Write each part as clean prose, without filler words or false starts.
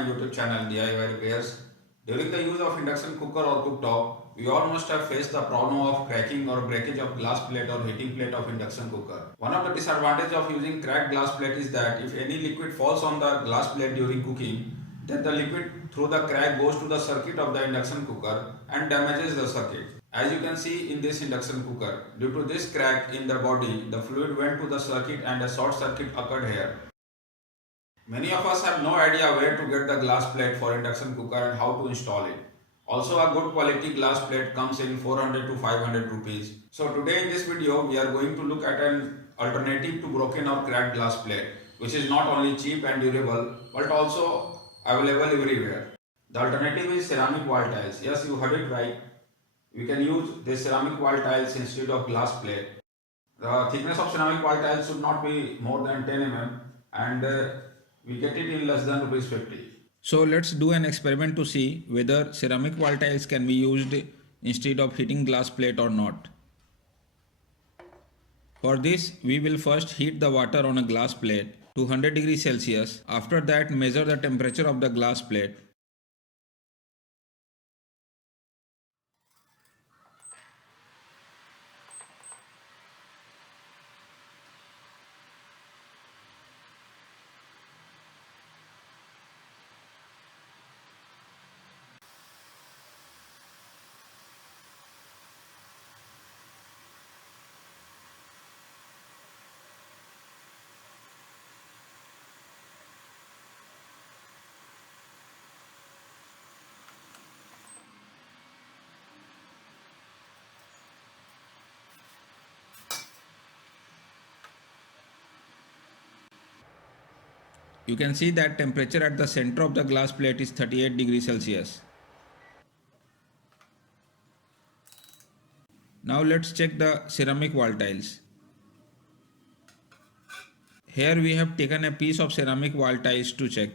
my YouTube channel DIY Repairs. During the use of induction cooker or cooktop, we all must have faced the problem of cracking or breakage of glass plate or heating plate of induction cooker. One of the disadvantages of using cracked glass plate is that if any liquid falls on the glass plate during cooking, then the liquid through the crack goes to the circuit of the induction cooker and damages the circuit. As you can see in this induction cooker, due to this crack in the body, the fluid went to the circuit and a short circuit occurred here. Many of us have no idea where to get the glass plate for induction cooker and how to install it. Also, a good quality glass plate comes in 400 to 500 rupees. So today in this video, we are going to look at an alternative to broken or cracked glass plate, which is not only cheap and durable, but also available everywhere. The alternative is ceramic wall tiles. Yes, you heard it right. We can use this ceramic wall tiles instead of glass plate. The thickness of ceramic wall tiles should not be more than 10 mm and we get it in less than rupees 50. So let's do an experiment to see whether ceramic wall tiles can be used instead of heating glass plate or not. For this, we will first heat the water on a glass plate to 100 degrees Celsius. After that, measure the temperature of the glass plate. You can see that temperature at the center of the glass plate is 38 degrees Celsius. Now let's check the ceramic wall tiles. Here we have taken a piece of ceramic wall tiles to check.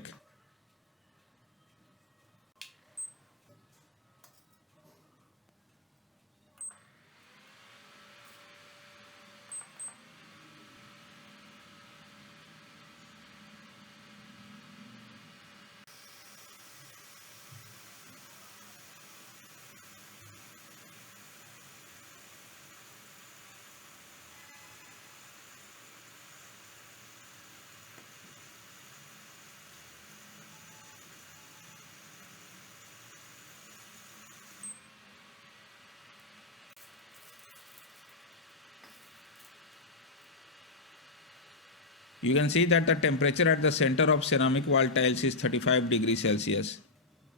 You can see that the temperature at the center of ceramic wall tiles is 35 degrees Celsius,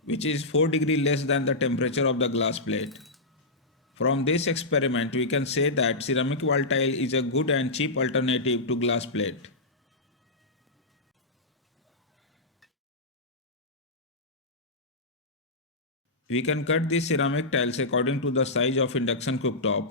which is 4 degrees less than the temperature of the glass plate. From this experiment, we can say that ceramic wall tile is a good and cheap alternative to glass plate. We can cut these ceramic tiles according to the size of induction cooktop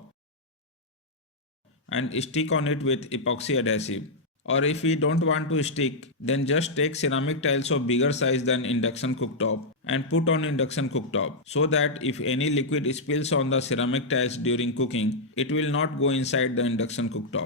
and stick on it with epoxy adhesive. Or if we don't want to stick, then just take ceramic tiles of bigger size than induction cooktop and put on induction cooktop, so that if any liquid spills on the ceramic tiles during cooking, it will not go inside the induction cooktop.